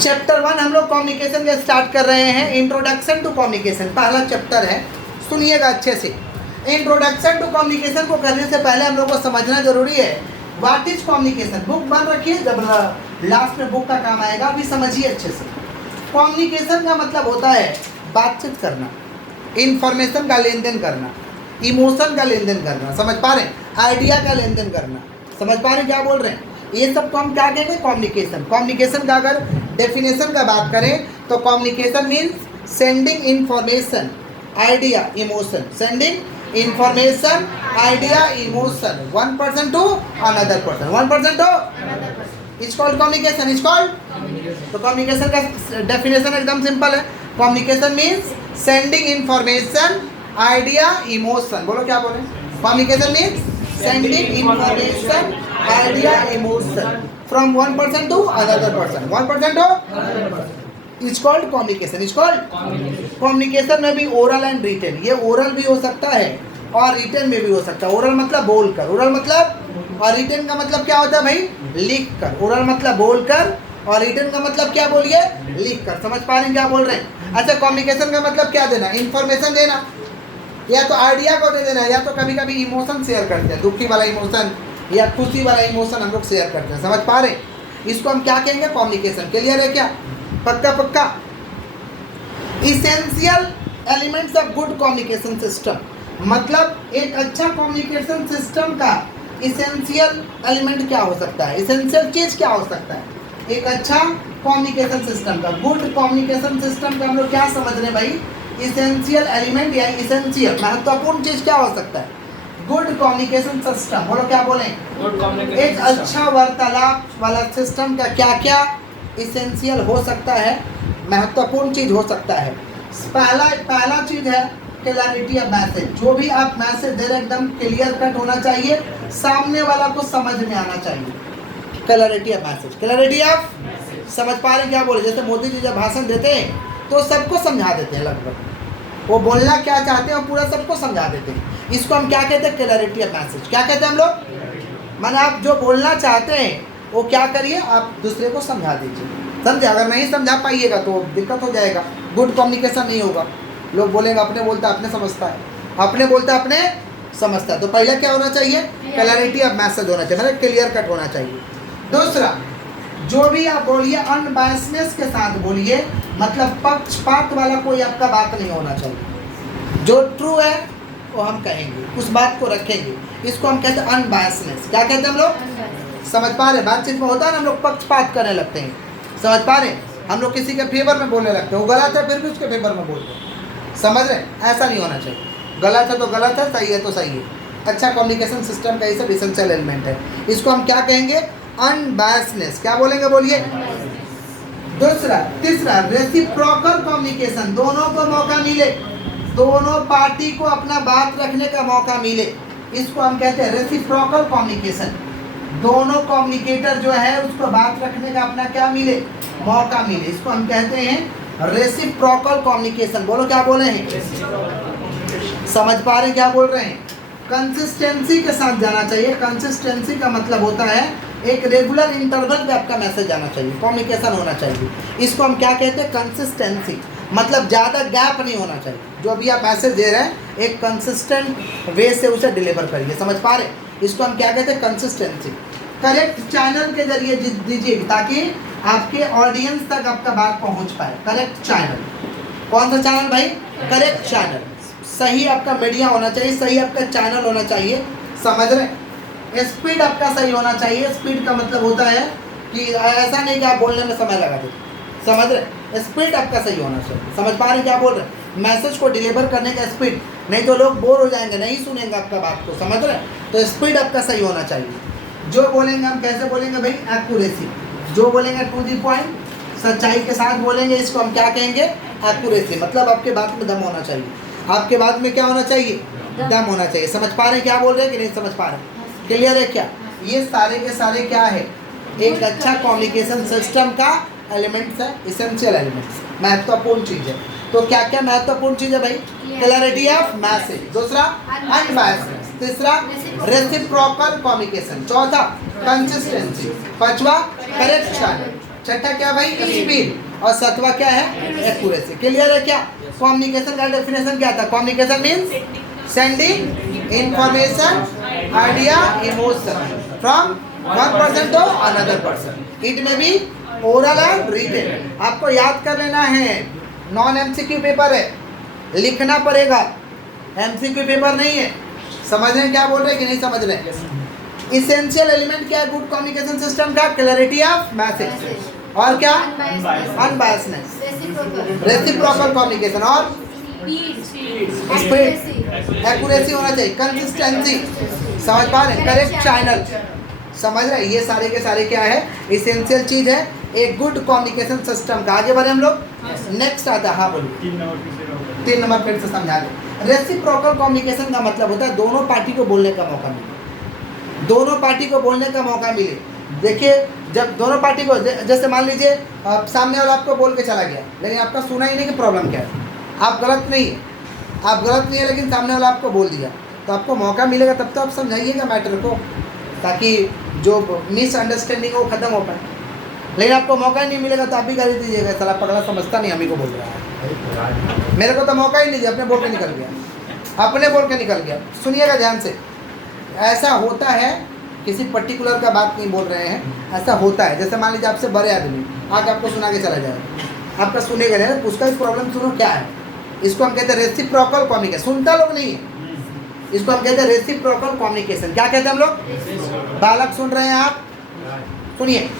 Chapter 1 हम लोग communication का स्टार्ट कर रहे हैं। इंट्रोडक्शन टू कम्युनिकेशन पहला चैप्टर है, सुनिएगा अच्छे से। इंट्रोडक्शन टू कम्युनिकेशन को करने से पहले हम लोग को समझना जरूरी है व्हाट इज कम्युनिकेशन। बुक बन रखी है, जब लास्ट में बुक का काम आएगा, अभी समझिए अच्छे से। कम्युनिकेशन का मतलब होता है बातचीत करना, इंफॉर्मेशन का लेन देन करना, इमोशन का लेन देन करना, समझ पा रहे हैं, आइडिया का लेन देन करना, समझ पा रहे हैं क्या बोल रहे हैं। ये सब को हम क्या कहेंगे, कम्युनिकेशन। कम्युनिकेशन का अगर डेफिनेशन का बात करें तो communication means sending information, idea, emotion, sending information, idea, emotion, one person to another person, one person to is called communication, is called. तो कम्युनिकेशन का डेफिनेशन एकदम सिंपल है। Communication means sending information, idea, emotion. बोलो क्या बोले, communication means sending information, idea, emotion from one person to another person, one person to is called communication, is called. Communication में भी oral and written, ये oral भी हो सकता है और रिटन में भी हो सकता है। ओरल मतलब बोलकर, ओरल मतलब, और रिटन का मतलब क्या होता है भाई, लिख कर। ओरल मतलब बोलकर और रिटन का मतलब क्या बोलिए, लिख कर। समझ पा रहे हैं क्या बोल रहे हैं। अच्छा, कम्युनिकेशन का मतलब क्या देना, इंफॉर्मेशन देना, या तो आइडिया को दे देना, या तो कभी कभी इमोशन शेयर करते हैं, दुखी वाला इमोशन या खुशी वाला इमोशन हम लोग शेयर करते हैं। समझ पा रहे, इसको हम क्या कहेंगे, कम्युनिकेशन। क्लियर है क्या, पक्का पक्का। Essential elements of good communication system, मतलब एक अच्छा कम्युनिकेशन सिस्टम का इसेंशियल एलिमेंट क्या हो सकता है, इसेंशियल चीज क्या हो सकता है एक अच्छा कम्युनिकेशन सिस्टम का। गुड कम्युनिकेशन सिस्टम का हम लोग क्या समझ रहे हैं भाई, इसेंशियल एलिमेंट या इसेंशियल महत्वपूर्ण चीज क्या हो सकता है, गुड कम्युनिकेशन सिस्टम। बोलो क्या बोले, एक अच्छा वार्तालाप वाला सिस्टम का क्या क्या इसेंशियल हो सकता है, महत्वपूर्ण चीज हो सकता है। पहला चीज है क्लैरिटी ऑफ मैसेज। जो भी आप मैसेज दे रहे हैं एकदम क्लियर कट होना चाहिए, सामने वाला को समझ में आना चाहिए। Clarity of message, clarity of, समझ पा रहे क्या बोले। जैसे मोदी जी जब भाषण देते हैं तो सबको समझा देते हैं, लगभग वो बोलना क्या चाहते हैं वो पूरा सबको समझा देते हैं। इसको हम क्या कहते हैं, क्लैरिटी ऑफ मैसेज। क्या कहते हैं हम लोग, माने आप जो बोलना चाहते हैं वो क्या करिए, आप दूसरे को समझा दीजिए, समझे। अगर नहीं समझा पाइएगा तो दिक्कत हो जाएगा, गुड कम्युनिकेशन नहीं होगा। लोग बोलेंगे अपने बोलता अपने समझता है, अपने बोलता अपने समझता है। तो पहले क्या होना चाहिए, क्लैरिटी ऑफ मैसेज होना चाहिए, मतलब क्लियर कट होना चाहिए। दूसरा, जो भी आप बोलिए अनबायसनेस के साथ बोलिए, मतलब पक्षपात वाला कोई आपका बात नहीं होना चाहिए। जो ट्रू है वो हम कहेंगे, उस बात को रखेंगे। इसको हम कहते हैं अनबायसनेस। क्या कहते हैं हम लोग, समझ पा रहे, बातचीत में होता है ना हम लोग पक्षपात करने लगते हैं, समझ पा रहे, हम लोग किसी के फेवर में बोलने लगते हैं, वो गलत है फिर भी उसके फेवर में बोलते हैं, समझ रहे। ऐसा नहीं होना चाहिए, गलत है तो गलत है, सही है तो सही है। अच्छा कम्युनिकेशन सिस्टम का ये सब एसेंशियल एलिमेंट है। इसको हम क्या कहेंगे, अनबायसनेस। क्या बोलेंगे, बोलिए। दूसरा, तीसरा, रेसिप्रोकल कम्युनिकेशन। दोनों को मौका मिले, दोनों पार्टी को अपना बात रखने का मौका मिले, इसको हम कहते हैं रेसिप्रोकल कम्युनिकेशन। दोनों कम्युनिकेटर जो है उसको बात रखने का अपना क्या मिले, मौका मिले, इसको हम कहते हैं रेसिप्रोकल कम्युनिकेशन। बोलो क्या बोले हैं, समझ पा रहे हैं क्या बोल रहे हैं। कंसिस्टेंसी के साथ जाना चाहिए। कंसिस्टेंसी का मतलब होता है एक रेगुलर इंटरवल पे आपका मैसेज जाना चाहिए, कम्युनिकेशन होना चाहिए। इसको हम क्या कहते हैं, कंसिस्टेंसी, मतलब ज़्यादा गैप नहीं होना चाहिए। जो भी आप मैसेज दे रहे हैं एक कंसिस्टेंट वे से उसे डिलीवर करिए, समझ पा रहे, इसको हम क्या कहते हैं, कंसिस्टेंसी। करेक्ट चैनल के जरिए दीजिए ताकि आपके ऑडियंस तक आपका बात पहुंच पाए। करेक्ट चैनल, कौन सा चैनल भाई, करेक्ट चैनल। सही आपका मीडिया होना चाहिए, सही आपका चैनल होना चाहिए, समझ रहे। स्पीड आपका सही होना चाहिए। स्पीड का मतलब होता है कि ऐसा नहीं कि आप बोलने में समय लगा दें, समझ रहे। स्पीड आपका सही होना चाहिए, समझ पा रहे क्या बोल रहे हैं। मैसेज को डिलीवर करने का स्पीड, नहीं तो लोग बोर हो जाएंगे, नहीं सुनेंगे आपका बात को, समझ रहे। तो स्पीड आपका सही होना चाहिए। जो बोलेंगे हम कैसे बोलेंगे भाई, एक्यूरेसी। जो बोलेंगे टू द पॉइंट, सच्चाई के साथ बोलेंगे, इसको हम क्या कहेंगे, एक्यूरेसी। मतलब आपके बात में दम होना चाहिए, आपके बात में क्या होना चाहिए, दम होना चाहिए। समझ पा रहे हैं क्या बोल रहे हैं कि नहीं समझ पा रहे, क्लियर है क्या। ये सारे के सारे क्या है, एक अच्छा कम्युनिकेशन सिस्टम का एलिमेंट्स है, इसेंशियल एलिमेंट्स, महत्वपूर्ण चीज है। तो क्या क्या महत्वपूर्ण चीज है भाई, क्लैरिटी ऑफ मैसेज, दूसरा अनबायसनेस, तीसरा रेसिप्रोकल कम्युनिकेशन, चौथा कंसिस्टेंसी, पांचवा करेक्ट चैनल, छठा क्या भाई? स्पीड। और सातवां क्या है? एक्यूरेसी। क्लियर है क्या? कम्युनिकेशन का डेफिनेशन क्या था? Communication means sending information, idea, emotion from one person to another person. It may be oral and written. आपको याद कर लेना है, नॉन एमसीक्यू पेपर है, लिखना पड़ेगा, एमसीक्यू पेपर नहीं है। समझ रहे हैं क्या बोल रहे हैं कि नहीं समझ रहे हैं? इसेंशियल एलिमेंट क्या है गुड कम्युनिकेशन सिस्टम का? क्लैरिटी ऑफ मैसेज और क्या? अनबायसनेस, रेसिप्रोकल कम्युनिकेशन और स्पीड, एक्यूरेसी होना चाहिए, कंसिस्टेंसी। समझ पा रहे हैं? Correct channel. समझ रहे हैं? ये सारे के सारे क्या है? इसेंशियल चीज है एक गुड कम्युनिकेशन सिस्टम का। आगे बढ़े हम लोग। नेक्स्ट आता है, हाँ बोलिए। 3 नंबर फिर से समझा दें। रेसिप्रोकल कम्युनिकेशन का मतलब होता है दोनों पार्टी को बोलने का मौका मिले, दोनों पार्टी को बोलने का मौका मिले। देखिए, जब दोनों पार्टी को, जैसे मान लीजिए सामने वाला आपको बोल के चला गया, लेकिन आपका सुना ही नहीं कि प्रॉब्लम क्या है। आप गलत नहीं है, आप गलत नहीं है, लेकिन सामने वाला आपको बोल दिया, तो आपको मौका मिलेगा तब तो आप समझाइएगा मैटर को, ताकि जो मिसअंडरस्टैंडिंग हो ख़त्म हो पाए। लेकिन आपको मौका ही नहीं मिलेगा तो आप भी गाली दीजिएगा, साला पगला समझता नहीं, हम ही को बोल रहा है, मेरे को तो मौका ही नहीं दिया, अपने बोल के निकल गया, अपने बोल के निकल गया। सुनिएगा ध्यान से, ऐसा होता है, किसी पर्टिकुलर का बात नहीं बोल रहे हैं, ऐसा होता है। जैसे मान लीजिए आपसे बड़े आदमी आके आपको सुना के चला जाए, आपका सुनेगा नहीं, उसका इस प्रॉब्लम सुनो क्या है। इसको हम कहते हैं रेसिप्रोकल कम्युनिकेशन। सुनता लोग नहीं है, इसको हम कहते हैं रेसिप्रोकल कम्युनिकेशन। क्या कहते हैं हम लोग? बालक सुन रहे हैं आप? सुनिए।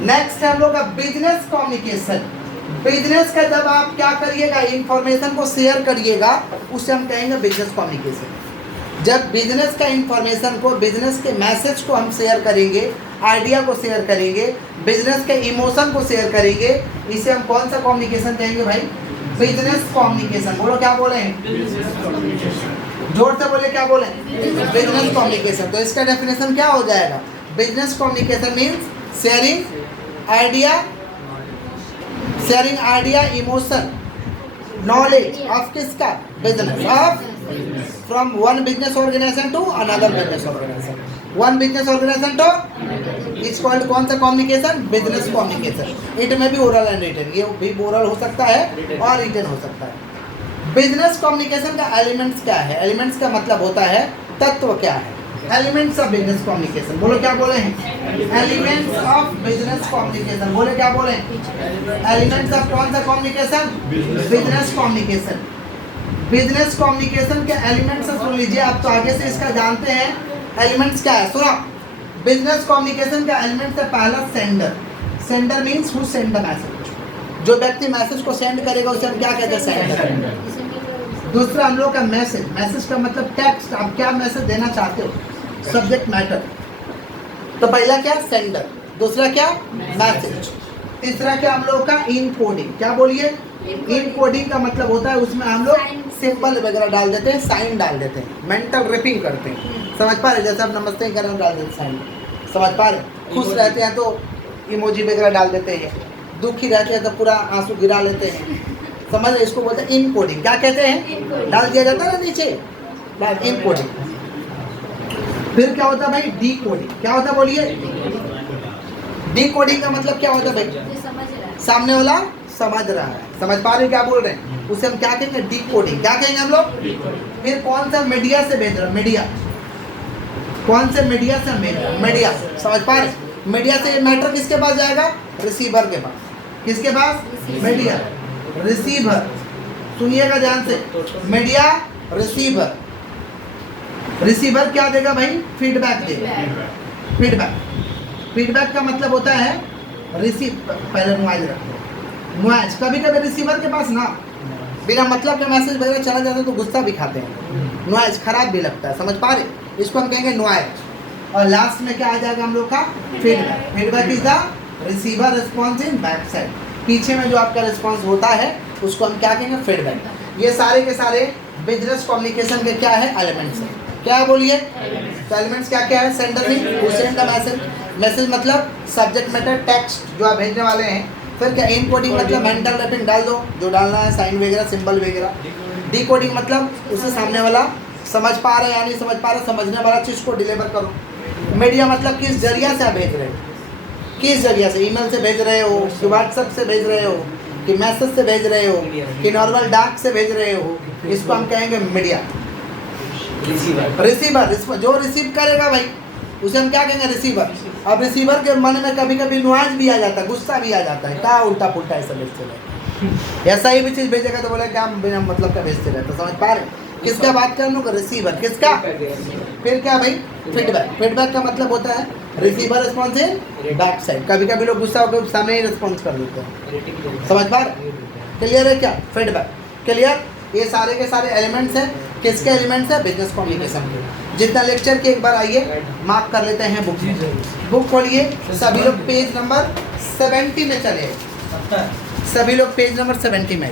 नेक्स्ट है हम लोग का बिजनेस कम्युनिकेशन। बिजनेस का जब आप क्या करिएगा, इंफॉर्मेशन को शेयर करिएगा, उसे हम कहेंगे बिजनेस कम्युनिकेशन। जब बिजनेस का इंफॉर्मेशन को, बिजनेस के मैसेज को हम शेयर करेंगे, आइडिया को शेयर करेंगे, बिजनेस के इमोशन को शेयर करेंगे, इसे हम कौन सा कम्युनिकेशन कहेंगे भाई? Business communication. बोलो क्या बोले? जोर से बोले क्या बोले? Business communication. तो इसका डेफिनेशन क्या हो जाएगा? Business communication means sharing idea, emotion, knowledge of किसका? Business of, from one business organisation to another business organisation. One business organisation to is called कौन सा कम्युनिकेशन? Business communication. इट में भी ओरल एंड रिटन, ये भी oral हो सकता है और रिटन हो सकता है। बिजनेस कम्युनिकेशन का एलिमेंट्स क्या है? एलिमेंट्स का मतलब होता है तत्व क्या है? Elements of business communication. बोलो क्या बोले हैं? Elements of business communication. बोले क्या बोले? एलिमेंट्स ऑफ कौन सा communication? Business communication. Business communication के एलिमेंट्स सुन लीजिए, आप तो आगे से इसका जानते हैं एलिमेंट्स क्या है। सुनो, बिजनेस कम्युनिकेशन का एलिमेंट है पहला sender. Sender means who send the message. जो व्यक्ति मैसेज को सेंड करेगा उसे हम क्या कहते हैं? सेंडर। दूसरा हम लोग का मैसेज। मैसेज का मतलब टेक्स्ट, आप क्या मैसेज देना चाहते हो, सब्जेक्ट मैटर। तो पहला क्या? सेंडर। दूसरा क्या? मैसेज। तीसरा क्या हम लोग का? इनकोडिंग। क्या बोलिए? इनकोडिंग का मतलब होता है उसमें हम लोग सिंबल वगैरह डाल देते हैं, साइन डाल देते हैं, मेंटल रैपिंग करते हैं। समझ पा रहे? जैसे आप नमस्ते करें डाल देते साइन। समझ पा रहे? खुश रहते हैं तो इमोजी वगैरह डाल देते हैं, दुखी रहते हैं तो पूरा आंसू गिरा लेते हैं। समझ रहे? इसको बोलते हैं इनकोडिंग। क्या कहते हैं? डाल दिया जाता है ना नीचे, इनकोडिंग। फिर क्या होता है भाई? डीकोडिंग। क्या होता है बोलिए? डीकोडिंग का मतलब क्या होता है भाई? सामने वाला समझ रहा है। समझ पा रहे क्या बोल रहे हैं? उसे हम क्या कहेंगे? डीकोडिंग। क्या कहेंगे हम लोग? फिर कौन सा मीडिया से भेज रहे हैं? मीडिया। कौन से मीडिया से? मीडिया। समझ पा रहे? मीडिया से ये मैटर किसके पास जाएगा? रिसीवर के पास। किसके पास? Media, receiver. सुनिएगा ध्यान से, मीडिया, रिसीवर। रिसीवर क्या देगा भाई? फीडबैक देगा। फीडबैक। फीडबैक का मतलब होता है रिसीव। पहले नॉइज रखो। नॉइज कभी कभी रिसीवर के पास ना बिना मतलब के मैसेज वगैरह चला जाता है तो गुस्सा भी खाते हैं, नॉइज खराब भी लगता है। समझ पा रहे? इसको हम कहेंगे नॉइज। और लास्ट में क्या आ जाएगा हम लोग का? Feedback. Feedback is the receiver response in back side. पीछे में जो आपका रिस्पॉन्स होता है उसको हम क्या कहेंगे? फीडबैक। ये सारे के सारे बिजनेस कम्युनिकेशन के क्या है? एलिमेंट्स है। क्या बोलिए? तो एलिमेंट्स क्या क्या है? सेंडर में who send the message. Message मतलब सब्जेक्ट मैटर, टेक्स्ट जो आप भेजने वाले हैं। फिर क्या? इनकोडिंग मतलब मेंटल रैपिंग डाल दो जो डालना है, साइन वगैरह, सिंबल वगैरह। डीकोडिंग मतलब उसे सामने वाला समझ पा रहे या नहीं समझ पा रहे, समझने वाला चीज़ को डिलीवर करो। मीडिया मतलब किस जरिया से आप भेज रहे हो। किस जरिए से, ईमेल से भेज रहे हो कि व्हाट्सएप से भेज रहे हो कि मैसेज से भेज रहे हो कि नॉर्मल डाक से भेज रहे हो, इसको हम कहेंगे मीडिया। रिसीवर जो रिसीव करेगा भाई उसे हम क्या कहेंगे, रिसीवर। अब रिसीवर के मन में कभी कभी नुआज भी आ जाता है, गुस्सा भी आ जाता है, क्या उल्टा पुल्टा ऐसा भेजते रहे, ऐसा ही भी चीज़ भेजेगा तो बोले क्या बिना मतलब का भेजते रहे, तो समझ पा रहे किसका बात कर लूँ, रिसीवर किसका। फिर क्या भाई, फीडबैक। फीडबैक का मतलब होता है receiver response in back side. कभी कभी लोग गुस्सा होकर सामने ही रिस्पॉन्स कर देते हैं, समझ पा रहे, क्लियर है क्या, फीडबैक क्लियर। ये सारे के सारे एलिमेंट्स हैं, किसके एलिमेंट्स हैं, बिजनेस कम्युनिकेशन के। जितना लेक्चर के एक बार आइए मार्क कर लेते हैं बुक में, बुक खोलिए, सभी लोग पेज नंबर 70 में चले, सभी लोग पेज नंबर 70 में।